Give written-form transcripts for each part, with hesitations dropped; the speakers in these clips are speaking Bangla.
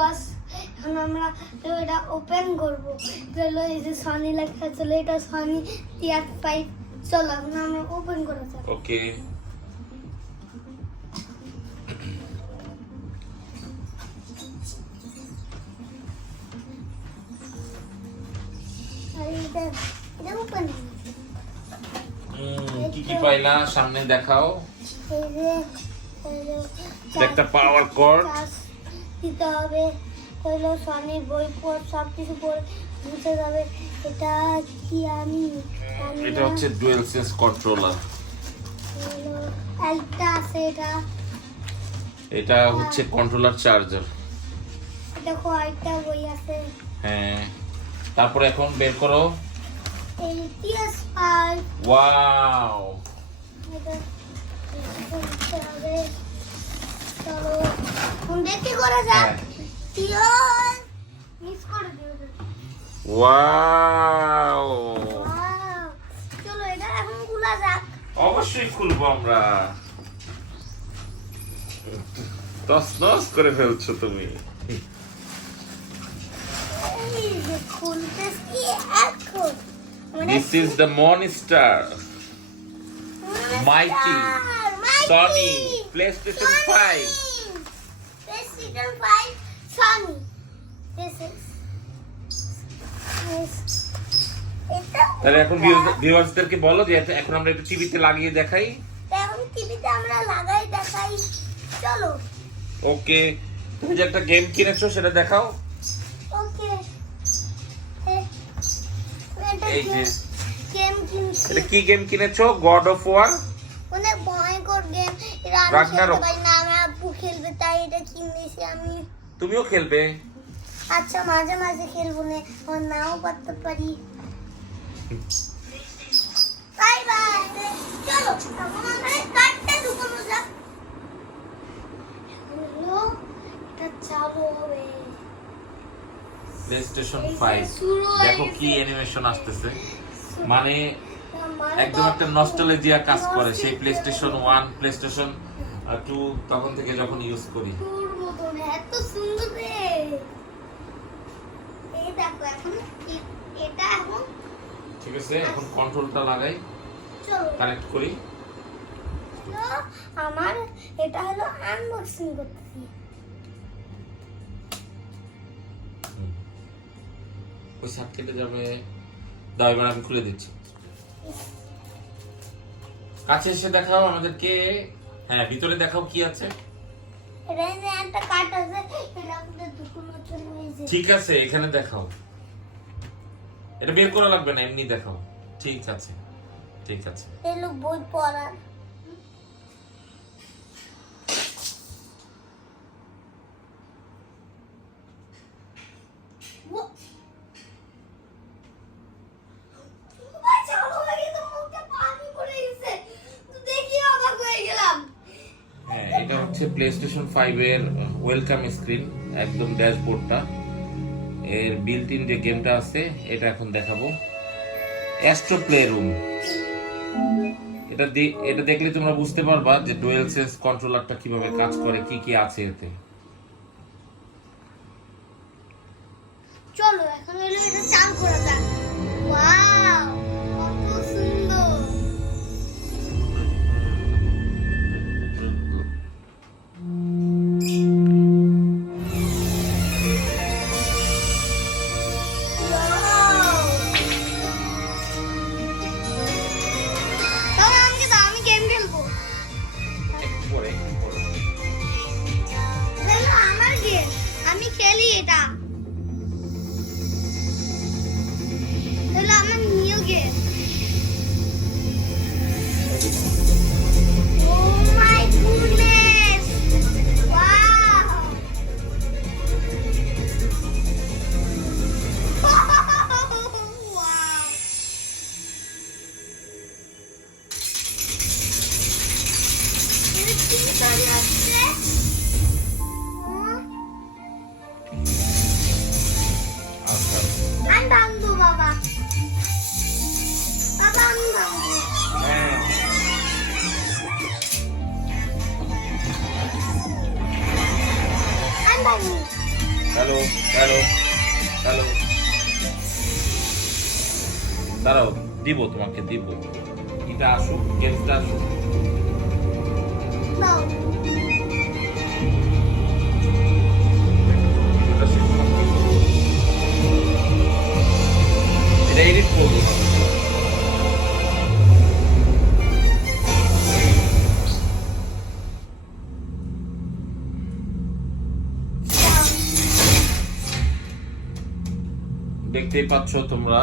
বস এখন আমরা এটা ওপেন করব চলো এই যে সনি লেখা চলো এটা সনি টিআর5 চলো এখন আমরা ওপেন করা যাক ওকে এটা ওপেন কি কি পাইলা সামনে দেখাও এই যে একটা পাওয়ার কর্ড দিতে হবে হলো সনির বই পড় সব কিছু পড়ে বুঝতে যাবে এটা কি আমি এটা হচ্ছে ডুয়াল সেন্স কন্ট্রোলার একটা আছে এটা হচ্ছে কন্ট্রোলার চার্জার দেখো আরেকটা বই আছে হ্যাঁ তারপরে এখন বের করো এই PS5 ওয়াও এটা দেখতে হবে চলো কোন দেখতে করা যাক টিওর মিস করে দিও ওয়াও চলো এটা এখন খোলা যাক অবশ্যই খুলবো আমরা তছনছ করে ফেলছো তুমি এই যে খুলতেছি এখন This is the Monster Mighty Sony PlayStation 5 PlayStation 5 Sony this is এটা তাহলে এখন ভিউয়ার্সদেরকে বলো যে এখন আমরা একটু টিভিতে লাগিয়ে দেখাই এখন টিভিতে আমরা লাগাই দেখাই চলো ওকে তুমি যে একটা গেম কিনেছো সেটা দেখাও ওকে এই যে গেম কিনছি এটা কি গেম কিনেছো গড অফ ওয়ার অনেক ভয়ঙ্কর গেম এটা আমি রাগনারক। খেলতে পারি না আমার আব্বু খেলবে তাই এটা কিনেছি আমি তুমিও খেলবে আচ্ছা মাঝে মাঝে খেলবো না আর নাও করতে পারি বাই বাই চলো এখন আমরা কাটতে ঢুকানো যাক হলো এটা চালু হবে প্লেস্টেশন এই যে 5 শুরু হয়ে দেখো কি গেছে। অ্যানিমেশন আসতেছে মানে একদম একটা নস্টালজিয়া কাজ করে সেই প্লেস্টেশন 1 প্লেস্টেশন 2 তখন থেকে যখন ইউজ করি তোর মতন এত সুন্দর রে এই দেখো এখন এটা এখন ঠিক আছে এখন কন্ট্রোলটা লাগাই চলো কানেক্ট করি তো আমার এটা হলো আনবক্সিং করতেছি ওই সাত কেটে যাবে দাও এবার আমি খুলে দিচ্ছি কাছে এসে দেখাও আমাদেরকে হ্যাঁ ভিতরে দেখাও কি আছে এটা যে একটা কাট আছে এটা আমাদের দুটোর জন্য হয়েছে ঠিক আছে এখানে দেখাও এটা বের করা লাগবে না এমনি দেখাও ঠিক আছে ঠিক আছে এই লোক বই পড়ার হ্যাঁ এটা হচ্ছে প্লেস্টেশন 5 এর ওয়েলকাম স্ক্রিন একদম ড্যাশবোর্ডটা এর বিল্ট ইন যে গেমটা আছে এটা এখন দেখাবো অ্যাস্ট্রো প্লে রুম এটা দেখলে তোমরা বুঝতে পারবা যে ডুয়াল সেন্স কন্ট্রোলারটা কিভাবে কাজ করে কি কি আছে এতে চলো এখন হলো এটা চালু করা যাক ওয়াও কত সুন্দর Wow! তাহলে আমাকে দাও, আমি গেম খেলবো। একটু পরে এটা হলো আমার গেম, আমি খেলি এটা। হ্যালো হ্যালো হ্যালো, দাঁড়াও, দিব তোমাকে, দিব। এটা আসুক, গেমসটা আসুক। নাও। এটা এডিট করবো। দেখতেই পাচ্ছ তোমরা,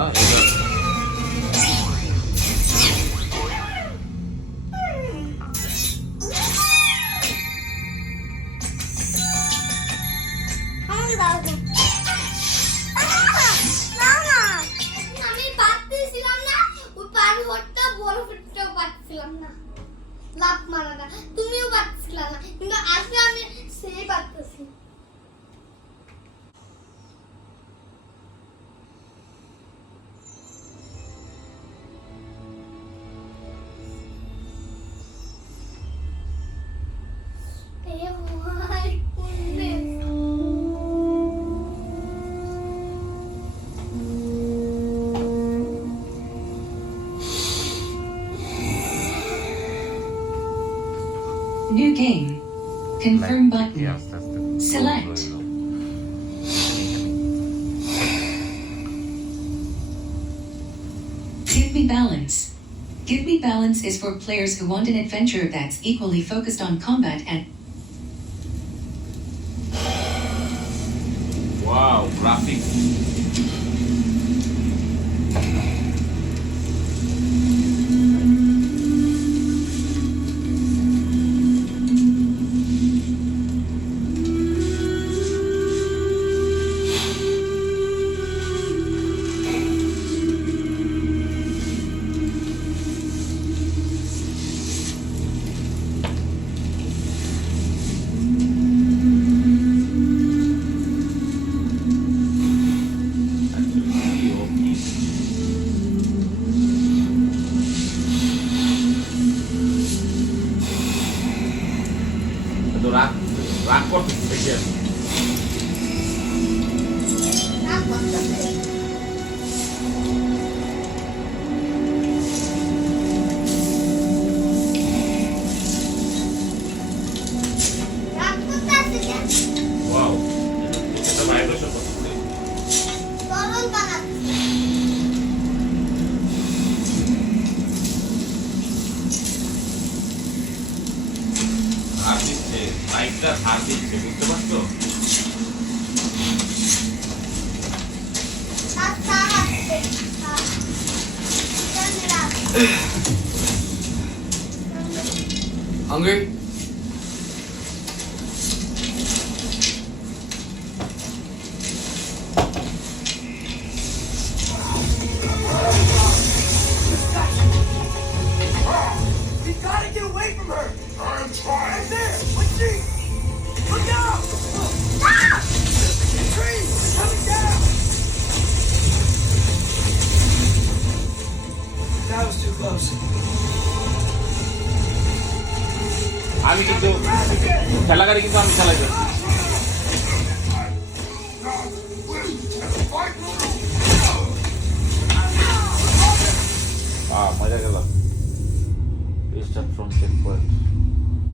আমাকে দাও তো। না না, আমি পারতেছিলাম না, ওই পারভরটা বড় ফুটটাও পারছিলাম না, লাফ মারাটা তুমিও পারছিলা না, কিন্তু আজকে আমি সেই পারতেছি। New game. Confirm button. আস্তে আস্তে Select. Give me balance. Give me balance is for players who want an adventure that's equally focused on combat and wow, graphics. তো রাগ রাগ করতেছে। রাগ করতেছে। রাগ করতেছে কেন? ওয়াও, এটা ভাইব্রেশন করতেছে। তরল বানাচ্ছে। হাত দিচ্ছে, লাইটটা হাত দিচ্ছে, বুঝতে পারছো? আচ্ছা, Hungry? You gotta get away from her! I'm trying! Right there! What's she? Look out! Ah! Tree! It's coming down! That was too close. আমি কিন্তু খেলা গাড়ি কিন্তু আমি চালাই যাচ্ছি। মজা গেল। Restart from checkpoint.